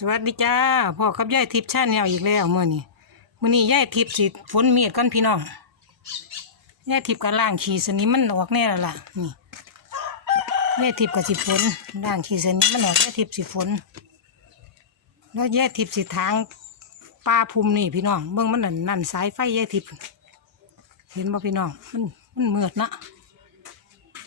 สวัสดีจ้าพ่อกับยายทิพย์ชาแนลอีกแล้วเมื่อนี้มื่อนี้ยายทิพย์สิฝนเมียดกันพี่น้องยายทิพย์ก็ล่างขี่สนิมมันออกแน่ละล่ะนี่ยายทิพย์ก็สิฝนล่างขี่สนิมมันออกยายทิพย์สิฝนแล้วยายทิพย์สิทางปลาภูมินี่พี่น้องเบิ่งมันนั่นนั่นสายไฟยายทิพย์เห็นบ่พี่น้องมันมันเมือดนะ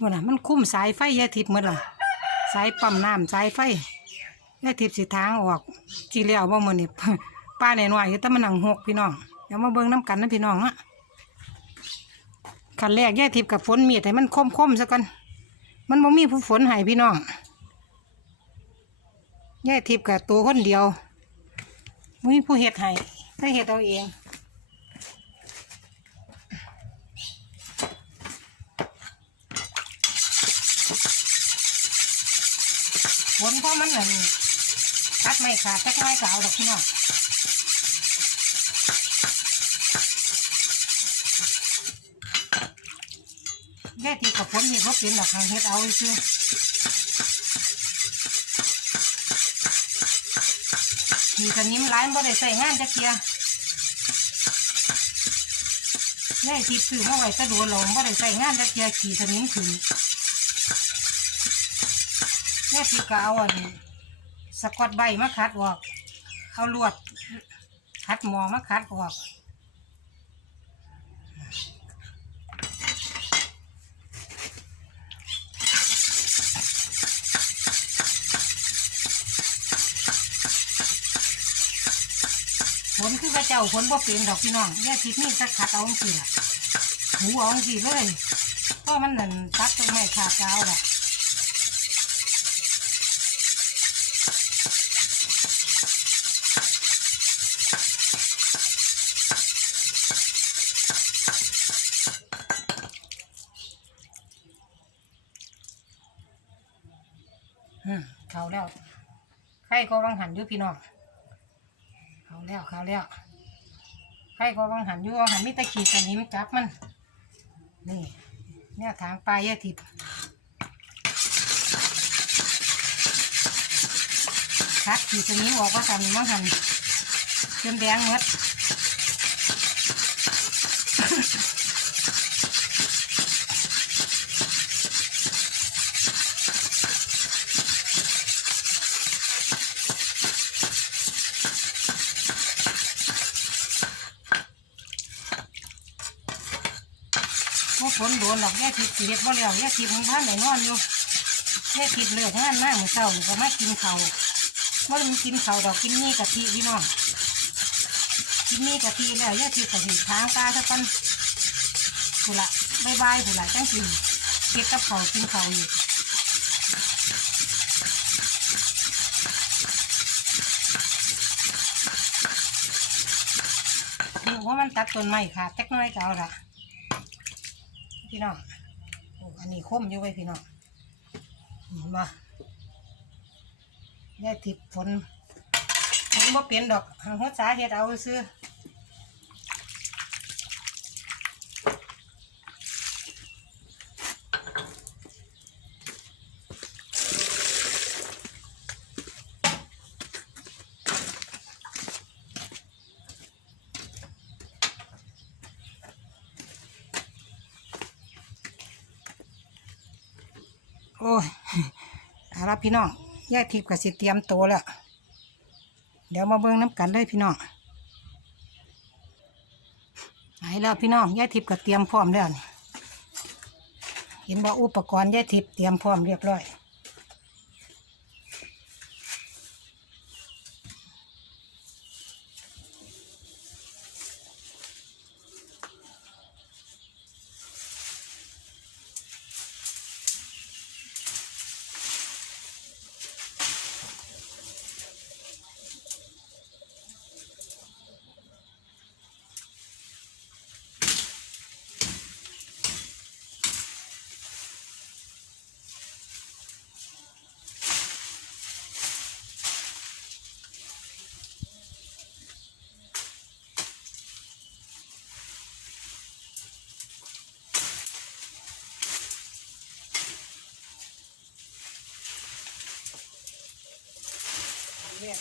ว่าน่ะมันคุ้มสายไฟยายทิพย์หมดล่ะสายปั๊มน้ำสายไฟ แม่ทิพย์สิทางออกจีเลี้ยวบ่มือนี้ป้าแน่น้อยอยู่แต่มันหนังหกพี่น้องเดี๋ยวมาเบิ่งน้ำกันนะพี่น้องนะขั้นแรกแย่ทิพย์กับฝนมีดให้มันคมๆซะกัน มันบ่มีผู้ฝนให้พี่น้องแย่ทิพย์กับตัวคนเดียวมีผู้เฮ็ดให้ได้เฮ็ดเอาเองฝนเพราะมันหนั่นตัด ไม่ขาดจักหน้อยก็เอาดอกพี่น้องแย่ที่กับฝนนี่เขาเป็นหลักทางเฮ็ดเอาซื่อมีสนิมหลายบ่ได้ใส่งานจักเทียแย่ที่ซื้อมาไว้แตะดนหลงบ่ได้ใส่งานจักเทียขี่สนิมขึ้นแย่ที่ก็เอาอัน สกอตใบมาคัดออก เอาลวด คัดหมอมาคัดออกฝนคือพระเจ้าฝนบ่เป็นดอกพี่น้องแย่ทิศนี่สักขัดเอาจังสิล่หูเอาจังสิเลยเพราะมันนั่นตัดต้นไม้ขาดกาวล่ะ อืมเขาแล้วใครก็วังหันอยู่พี่น้องเขาแล้วเขาแล้วใครก็วังหันอยู่วังหันมิตะขีดสนิมจับมัน นี่เนี่ยทางปลายยทิพย์คัดขีดสนิมออกว่าสันวังหันจนแดงหมด นดนหรอกแย่ทิพย์เสียดบ่แล้วแย่ทิพย์ของท่านไหนนอนอยู่แย่ทิพย์เลือกงานมากเหมือนเศร้านี่ก็มากินเขาวว่ามันกินเขาดอกกินนี่กะทิพี่น้องกินนี่กะทิแล้วแย่ทิพย์ก็หิทางตาสักกันผู้ละบายบายผู้ละจังกินเก็บกับเขากินเขาอยู่ว่ามันตัดต้นไม้ขาดจักน้อยก็เอาละ พี่น้องอันนี้คมอยู่ไว้พี่น้องเห็นบ่ได้ติดฝนฝนบ่เปลี่ยนดอกหางหัวสาเฮ็ดเอาซื้อ อ้ยเอาละพี่น้องยายทิพย์ก็สิเตรียมโตแล้ว เดี๋ยวมาเบิ่งน้ำกันเลยพี่น้องไหนแล้วพี่น้องยายทิพย์ก็เตรียมพร้อมแล้วนี่เห็นว่าอุปกรณ์ยายทิพย์เตรียมพร้อมเรียบร้อย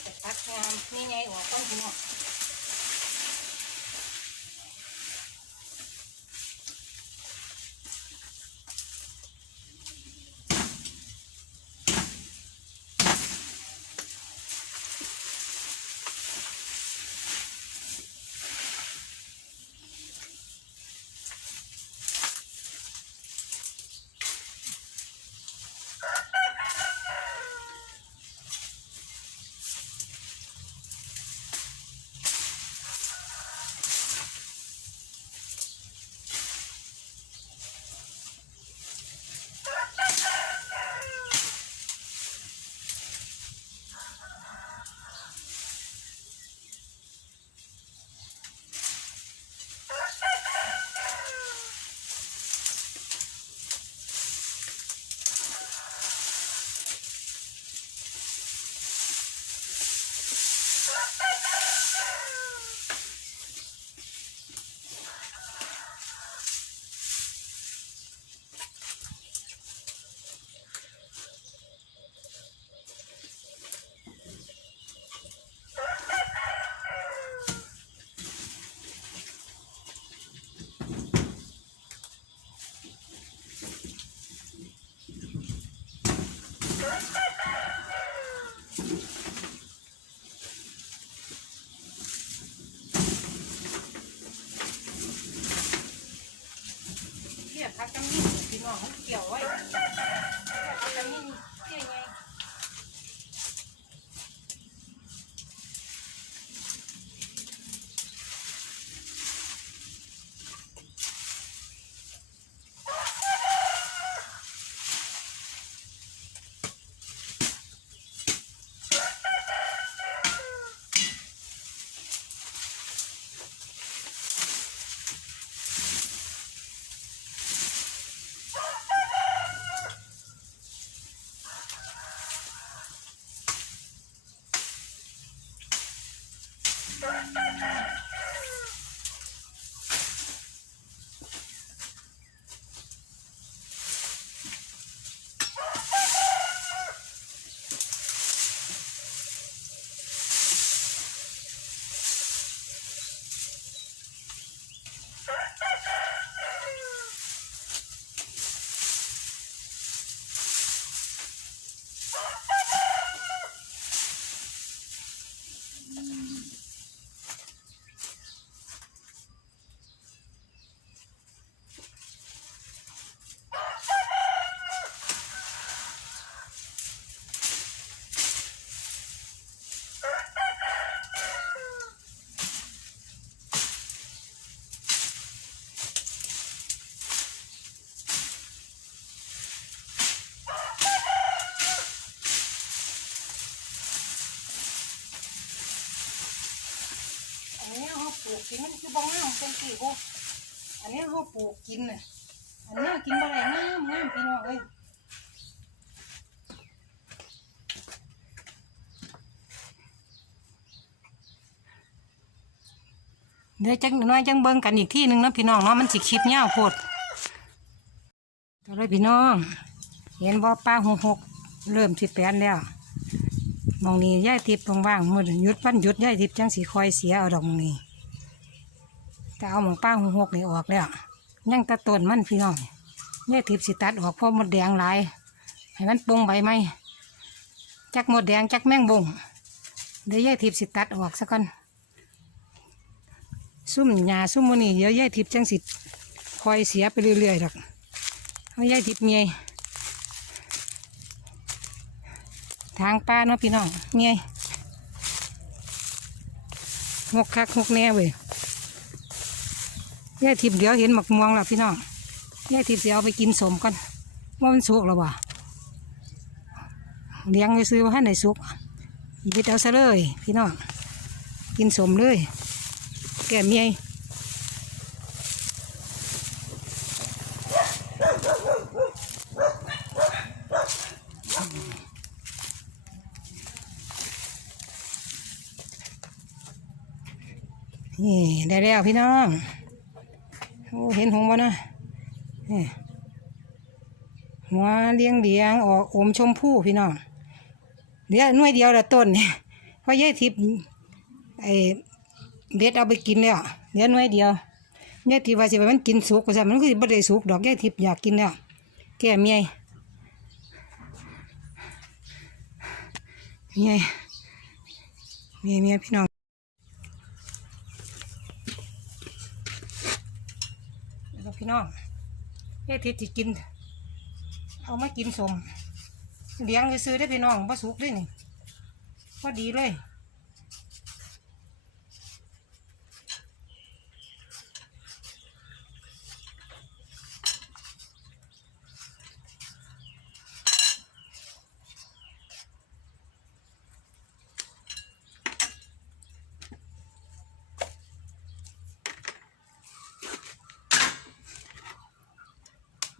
เรียกจะตัดงามนี่ไงออกต้นพี่น้ มันคือบองน้ำเป็นกี่พวกอันนี้เขาปลูกกินน่ะอันนี้กินบ่ได้น้ำน้ำพี่น้องเอ้ยเดี๋ยวจังน้อยจังเบิ่งกันอีกที่หนึ่งเนาะพี่น้องเนาะมันสิคลิปยาวโพดต่อเลยพี่น้อง เห็นบ่ป้าหกหกเริ่มสิแปนแล้วมองนี้ย่ายทิพย์ว่างๆมือหยุดวันหยุดย่ายทิพย์จังสีคอยเสียเอาดอกมองนี้ แต่เอาหมองป้าหงหกนี่ออกแล้วยังตะต้นมันพี่น้องย่ายทิพย์สิตัดออกเพราะหมดแดงหลาย ให้มันปงใบไหมจักหมดแดงจักแมงบงเดี๋ยวย่ายทิพย์สิตัดออกสักก่อนซุ่มหญ้าซุ่มมันนี่เดี๋ยวย่ายทิพย์จังสิคอยเสียไปเรื่อยๆดอกเอาย่ายทิพย์เมียทางป้าเนาะพี่น้องเมียหกคักหกแน่เว้ย แย่ทิพย์เดี๋ยวเห็นหมักม่วงแล้วพี่น้องแย่ทิพย์เสียเอาไปกินสมกันว่ามันสุกแล้ววะเลี้ยงไว้ซื้อว่าให้ในสุกหยิบเอาซะเลย พี่น้องกินสมเลย แก่เมียนี่ได้แล้วพี่น้อง อ้เห็นหงบ่นะหัวเลี้ยงเลี้ยงออกอมชมพู่พี่น้องเดี๋ยวหน่วยเดียวละต้นเนี่ราะยายทิพย์ไอ้เบ็ดเอาไปกินแล้วเหลือหน่วยเดียวยายทิพย์ว่าสิว่ามันกินสุกก็ใช่มันก็สิบ่ได้สุกดอกยายทิพย์อยากกินแล้วแก่เมียเมียเมียเมียพี่น้องแล้วก็พี่น้อง ยายทิศกิน เอามากินสมเลี้ยงซื้อได้พี่น้องบ่สุกด้วยนี่พอดีเลย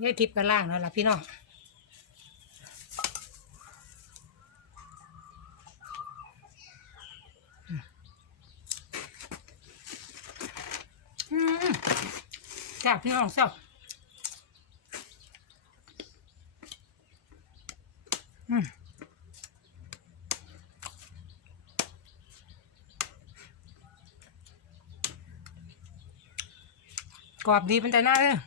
ยายทิพย์กันล่างแล้วล่ะพี่น้องอืมแซ่บพี่น้องแซ่บอืมกรอบดีเป็นแต่หน้าเลย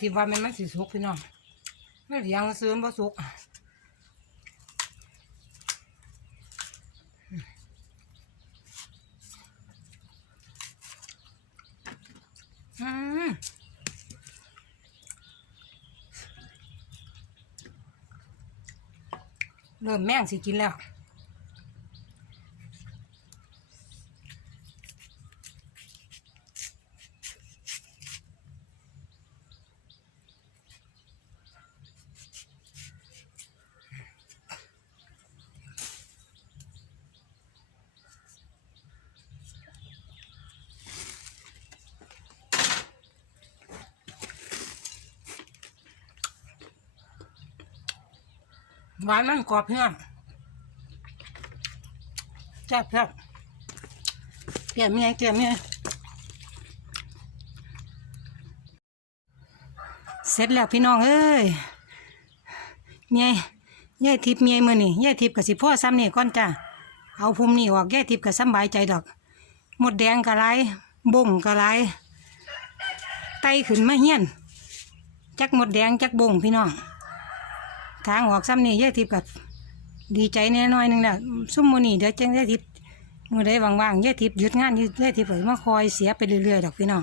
ที่ว่ามันมันสิสุกพี่น้องไม่เลี้ยงซื้อมันบ่สุกอืมเริ่มแม่งสิกินแล้ว หวานมันกรอบเพื่อนแซ่บแซ่บเกลี่ยเมียเกลี่ยเมียเสร็จแล้วพี่น้องเอ้ยเมียยายทิพย์เมียมือนี่ยายทิพย์กับสิพ่อซ้ำนี่ก่อนจ้ะเอาภูมินี่ออกยายทิพย์กับสำบายใจดอก หมดแดงกะไรบ่งกะไรไตขึ้นมาเฮียน จักหมดแดงจักบ่งพี่น้อง ทางออกซ้ำนี่ยายทิพย์กับดีใจแน่น้อยหนึงนะซุ่มมือนี่เดี๋ยวจังยายทิพย์มือใดว่างๆยายทิพย์หยุดงานอยู่ยายทิพย์ก็มาคอยเสียไปเรื่อยๆดอกพี่น้อง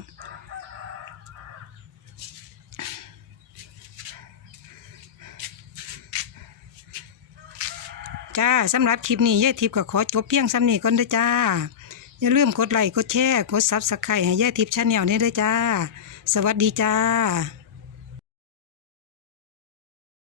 จ้าสำหรับคลิปนี้ยายทิพย์ก็ขอจบเพียงซ้ำนี่ก่อนเด้อจ้า อย่าลืมกดไลค์กดแชร์กดซับสไครต์ให้ยายทิพย์ชาแนลนี้ด้วยจ้า สวัสดีจ้า